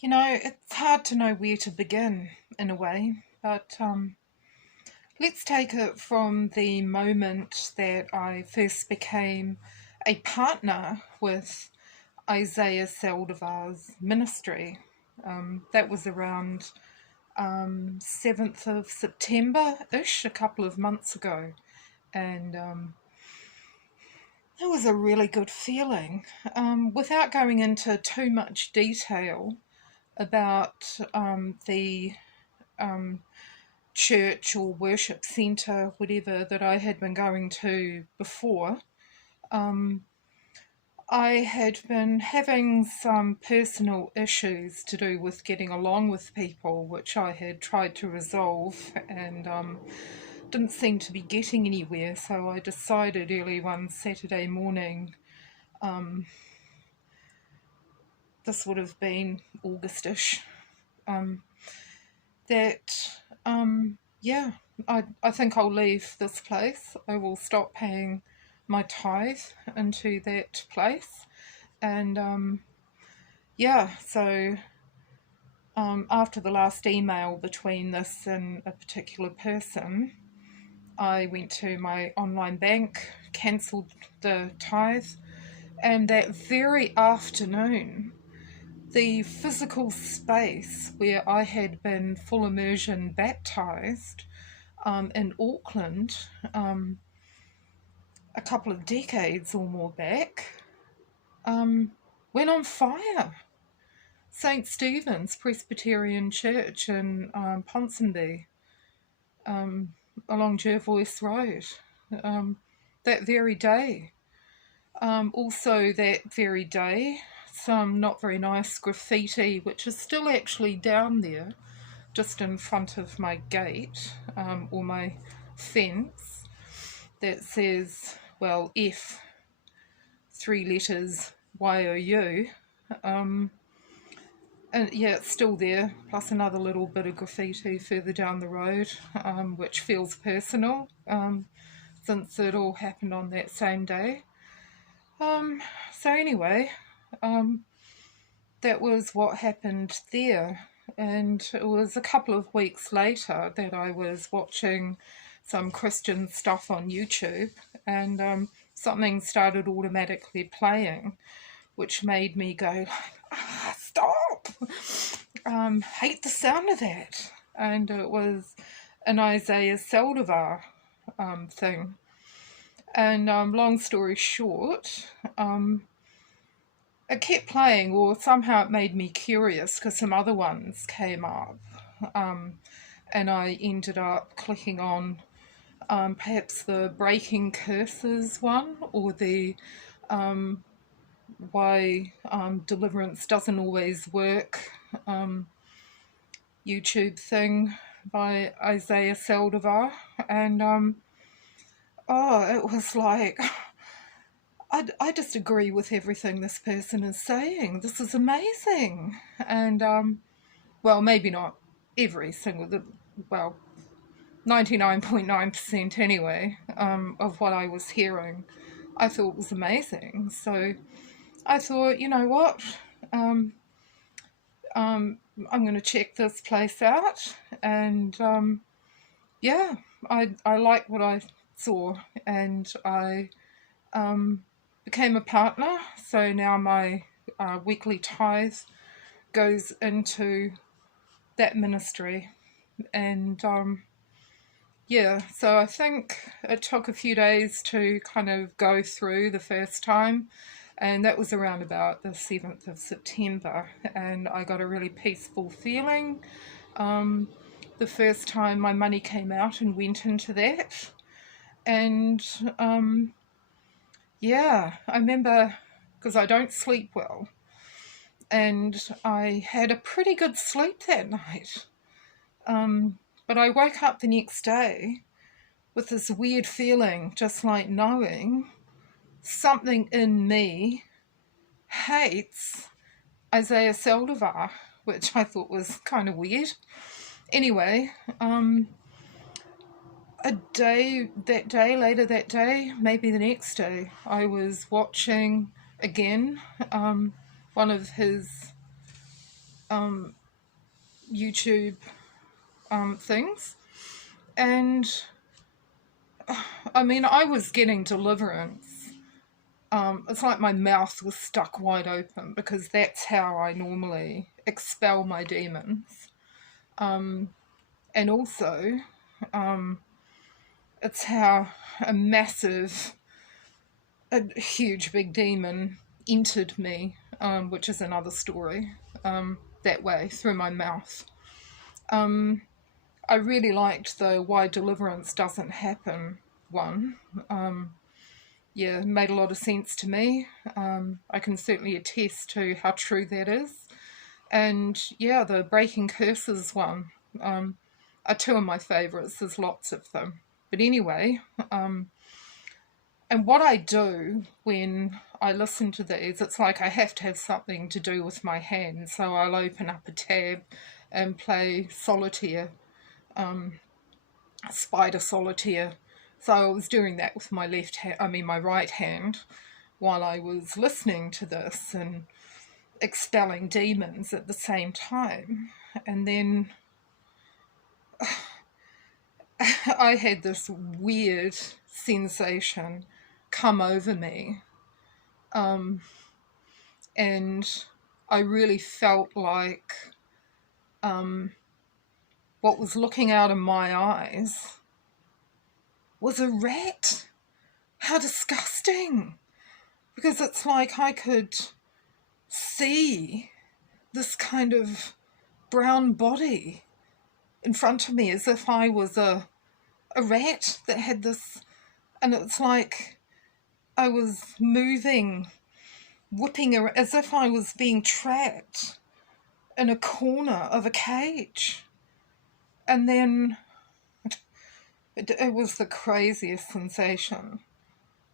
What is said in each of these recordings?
You know, it's hard to know where to begin in a way, but let's take it from the moment that I first became a partner with Isaiah Saldivar's ministry. That was around 7th of September-ish, a couple of months ago. And it was a really good feeling. Without going into too much detail about the um, church or worship centre, whatever, that I had been going to before, um, I had been having some personal issues to do with getting along with people, which I had tried to resolve and didn't seem to be getting anywhere. So I decided early one Saturday morning, this would have been Augustish, that yeah, I think I'll leave this place. I will stop paying my tithe into that place. And yeah, so after the last email between this and a particular person, I went to my online bank, cancelled the tithe, and that very afternoon, the physical space where I had been full immersion baptised in Auckland a couple of decades or more back went on fire. St. Stephen's Presbyterian Church in Ponsonby along Jervois Road that very day. Also that very day, some not very nice graffiti, which is still actually down there, just in front of my gate or my fence, that says, well, F, 3 letters, YOU. And yeah, it's still there, plus another little bit of graffiti further down the road, which feels personal, since it all happened on that same day. So anyway, that was what happened there. And it was a couple of weeks later that I was watching some Christian stuff on YouTube, and something started automatically playing, which made me go like, stop! Hate the sound of that. And it was an Isaiah Saldivar thing. And long story short, it kept playing, or somehow it made me curious because some other ones came up, and I ended up clicking on perhaps the Breaking Curses one, or the Why Deliverance Doesn't Always Work YouTube thing by Isaiah Saldivar. And it was like, I just agree with everything this person is saying. This is amazing. And well, maybe not every single, well, 99.9% anyway, of what I was hearing, I thought was amazing. So I thought, you know what, I'm going to check this place out. And yeah, I liked what I saw, and I became a partner. So now my weekly tithe goes into that ministry. And yeah, so I think it took a few days to kind of go through the first time, and that was around about the 7th of September, and I got a really peaceful feeling. The first time my money came out and went into that, and yeah, I remember, because I don't sleep well, and I had a pretty good sleep that night. But I woke up the next day with this weird feeling, just like knowing something in me hates Isaiah Saldivar, which I thought was kind of weird. Anyway, later that day, maybe the next day, I was watching again one of his um, YouTube things. And I mean, I was getting deliverance. It's like my mouth was stuck wide open because that's how I normally expel my demons. And also, it's how a huge big demon entered me, which is another story, that way, through my mouth. I really liked the why deliverance doesn't happen one. Yeah, made a lot of sense to me. I can certainly attest to how true that is. And yeah, the breaking curses one are two of my favourites. There's lots of them. But anyway, and what I do when I listen to these, it's like I have to have something to do with my hands. So I'll open up a tab and play solitaire, spider solitaire. So I was doing that with my my right hand, while I was listening to this and expelling demons at the same time. And then I had this weird sensation come over me. And I really felt like what was looking out of my eyes was a rat. How disgusting. Because it's like I could see this kind of brown body in front of me as if I was a rat that had this, and it's like I was moving, whipping around, as if I was being trapped in a corner of a cage. And then it was the craziest sensation,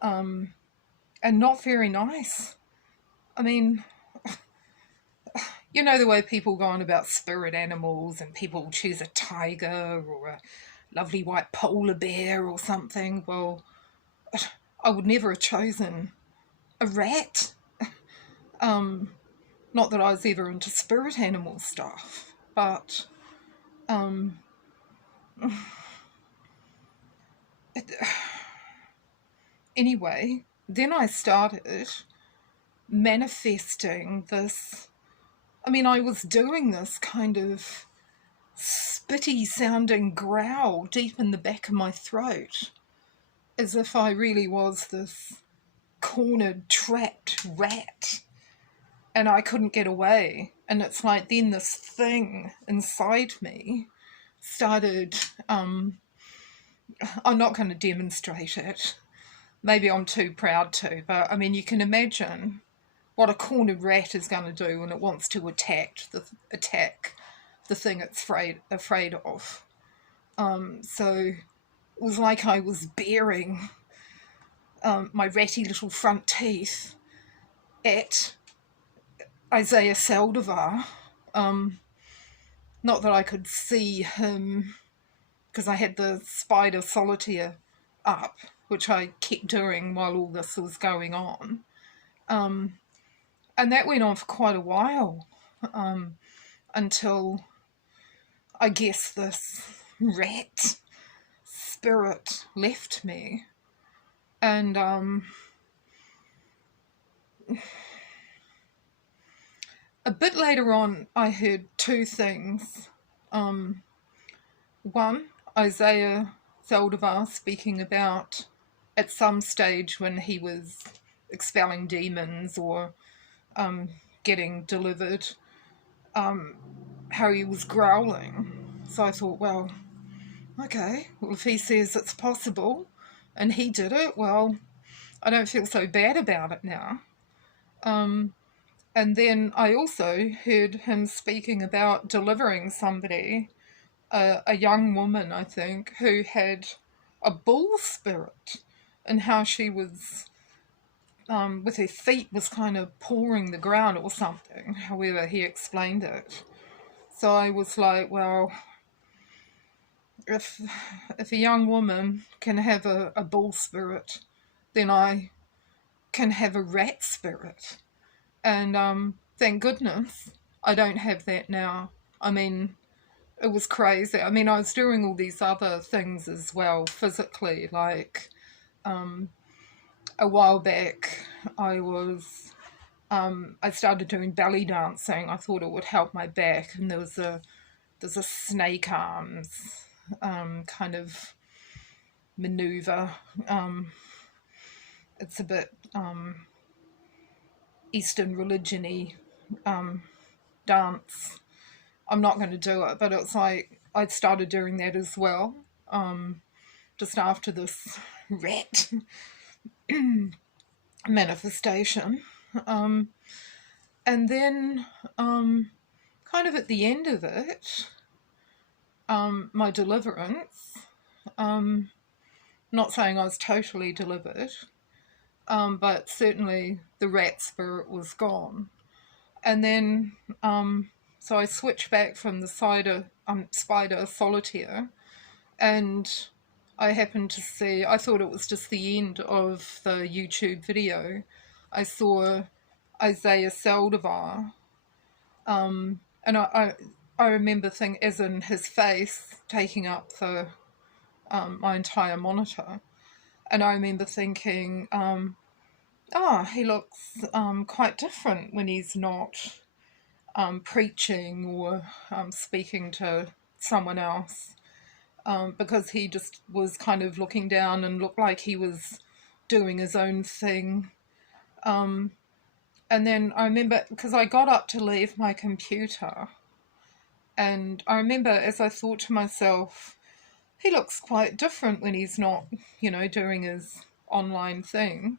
and not very nice. I mean, you know the way people go on about spirit animals and people choose a tiger or a lovely white polar bear or something. Well, I would never have chosen a rat. Not that I was ever into spirit animal stuff, but anyway, then I started manifesting this. I mean, I was doing this kind of spitty sounding growl deep in the back of my throat, as if I really was this cornered, trapped rat, and I couldn't get away. And it's like then this thing inside me started, I'm not going to demonstrate it. Maybe I'm too proud to, but I mean, you can imagine what a cornered rat is going to do when it wants to attack the thing it's afraid of. So it was like I was baring my ratty little front teeth at Isaiah Saldivar. Not that I could see him, because I had the spider solitaire up, which I kept doing while all this was going on. And that went on for quite a while, until I guess this rat spirit left me. And a bit later on, I heard two things. One, Isaiah Saldivar speaking about at some stage when he was expelling demons or getting delivered, how he was growling. So I thought, well, okay, well, if he says it's possible and he did it, well, I don't feel so bad about it now. And then I also heard him speaking about delivering somebody, a young woman, I think, who had a bull spirit, and how she was, with her feet, was kind of pawing the ground or something, however he explained it. So I was like, well, if a young woman can have a bull spirit, then I can have a rat spirit. And thank goodness I don't have that now. I mean, it was crazy. I mean, I was doing all these other things as well physically. Like a while back, I started doing belly dancing. I thought it would help my back, and there's a snake arms kind of maneuver. It's a bit Eastern religion-y dance. I'm not going to do it, but it's like I started doing that as well, just after this rat manifestation. And then, kind of at the end of it, my deliverance, not saying I was totally delivered, but certainly the rat spirit was gone. And then, so I switched back from the spider solitaire, and I happened to see, I thought it was just the end of the YouTube video. I saw Isaiah Saldivar, and I remember thinking, as in his face taking up my entire monitor, and I remember thinking, he looks quite different when he's not preaching or speaking to someone else, because he just was kind of looking down and looked like he was doing his own thing. And then I remember, because I got up to leave my computer, and I remember as I thought to myself, he looks quite different when he's not, doing his online thing.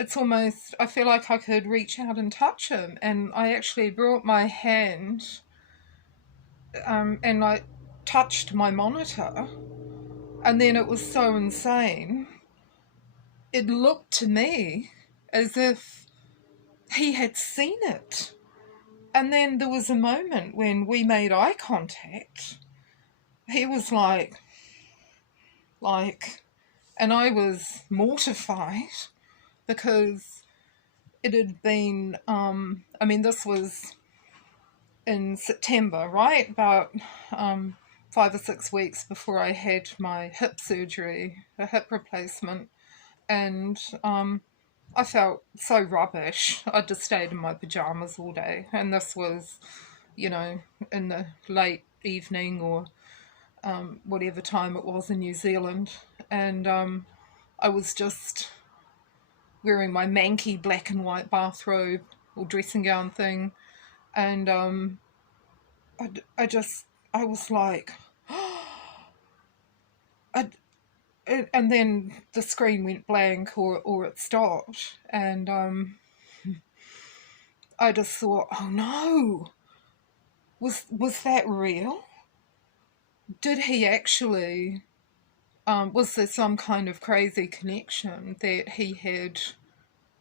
It's almost, I feel like I could reach out and touch him. And I actually brought my hand and I touched my monitor. And then it was so insane. It looked to me as if he had seen it. And then there was a moment when we made eye contact. He was like, and I was mortified because it had been, this was in September, right? About 5 or 6 weeks before I had my hip surgery, a hip replacement. And I felt so rubbish. I just stayed in my pajamas all day. And this was, in the late evening or whatever time it was in New Zealand. And I was just wearing my manky black and white bathrobe or dressing gown thing. And I was like, and then the screen went blank or it stopped. And I just thought, oh no, was that real? Did he actually, was there some kind of crazy connection that he had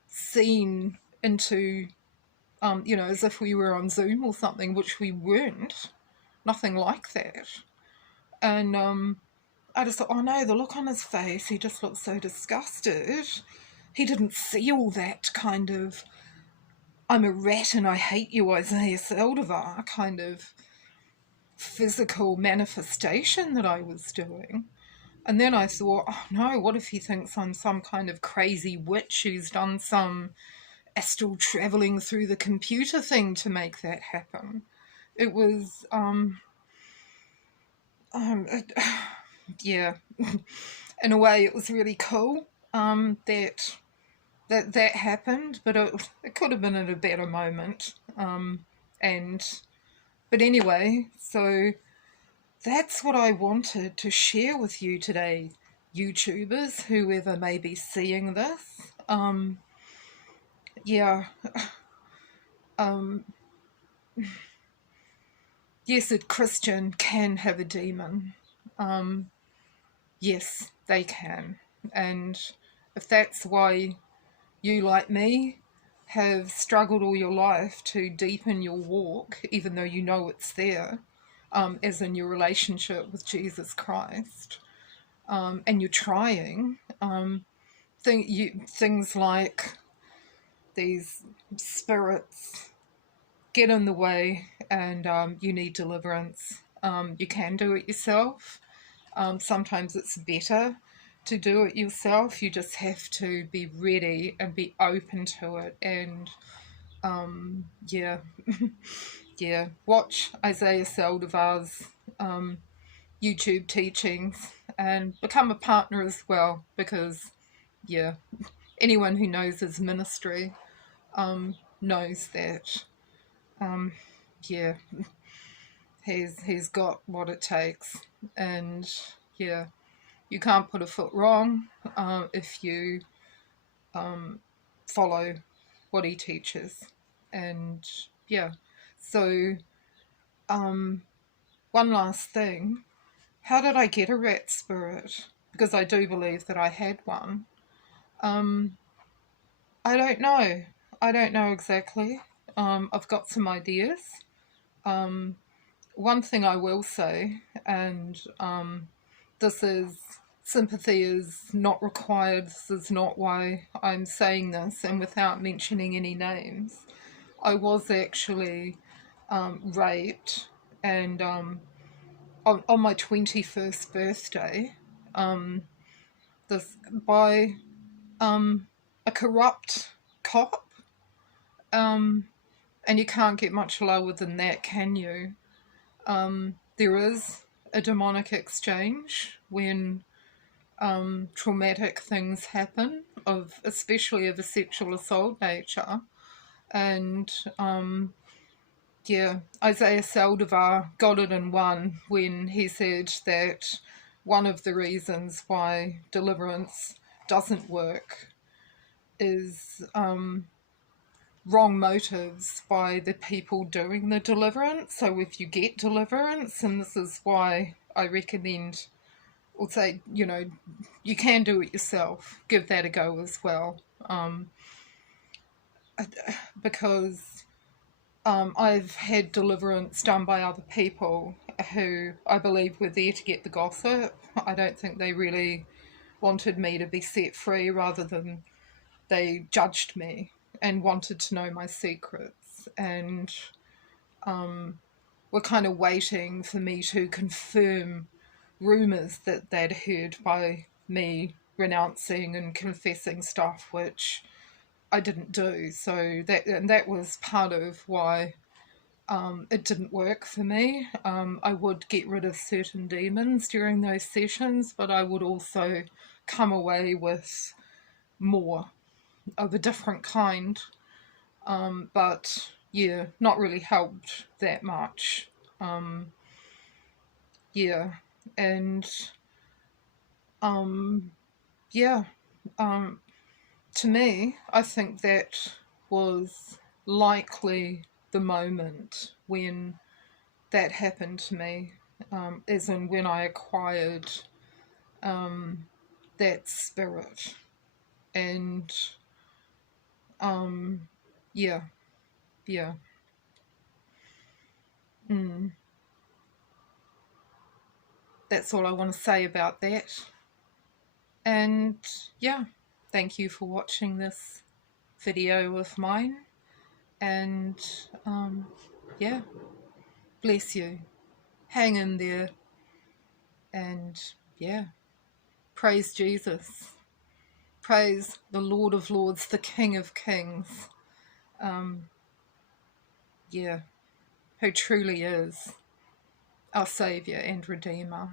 seen into, as if we were on Zoom or something, which we weren't, nothing like that. And I just thought, oh no, the look on his face, he just looked so disgusted. He didn't see all that kind of, I'm a rat and I hate you, Isaiah Saldivar, kind of physical manifestation that I was doing. And then I thought, oh no, what if he thinks I'm some kind of crazy witch who's done some astral travelling through the computer thing to make that happen? It was, yeah, in a way it was really cool that happened, but it could have been at a better moment. But anyway, so that's what I wanted to share with you today, YouTubers, whoever may be seeing this. Yes, a Christian can have a demon. Yes, they can. And if that's why you, like me, have struggled all your life to deepen your walk, even though you know it's there, as in your relationship with Jesus Christ, and you're trying, things like these spirits get in the way, and you need deliverance. You can do it yourself. Sometimes it's better to do it yourself. You just have to be ready and be open to it. And yeah, yeah. Watch Isaiah Saldivar's YouTube teachings and become a partner as well, because yeah, anyone who knows his ministry knows that yeah, he's got what it takes. And yeah, you can't put a foot wrong if you follow what he teaches. And yeah, so one last thing, how did I get a rat spirit? Because I do believe that I had one. I don't know. I don't know exactly. I've got some ideas. One thing I will say, and this is, sympathy is not required. This is not why I'm saying this, and without mentioning any names, I was actually raped, and on my 21st birthday, this by a corrupt cop. And you can't get much lower than that, can you? There is a demonic exchange when traumatic things happen, especially of a sexual assault nature. And yeah, Isaiah Saldivar got it in one when he said that one of the reasons why deliverance doesn't work is wrong motives by the people doing the deliverance. So if you get deliverance, and this is why I recommend, or say, you can do it yourself, give that a go as well. Because I've had deliverance done by other people who I believe were there to get the gossip. I don't think they really wanted me to be set free, rather than they judged me and wanted to know my secrets, and were kind of waiting for me to confirm rumours that they'd heard by me renouncing and confessing stuff which I didn't do. So that was part of why it didn't work for me. I would get rid of certain demons during those sessions, but I would also come away with more of a different kind. But yeah, not really helped that much. Yeah, and yeah, to me, I think that was likely the moment when that happened to me, as in when I acquired that spirit. And yeah, yeah. That's all I want to say about that. And yeah, thank you for watching this video of mine. And yeah, bless you. Hang in there. And yeah, praise Jesus. Praise the Lord of Lords, the King of Kings. Yeah, who truly is our Saviour and Redeemer.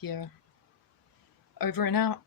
Yeah, over and out.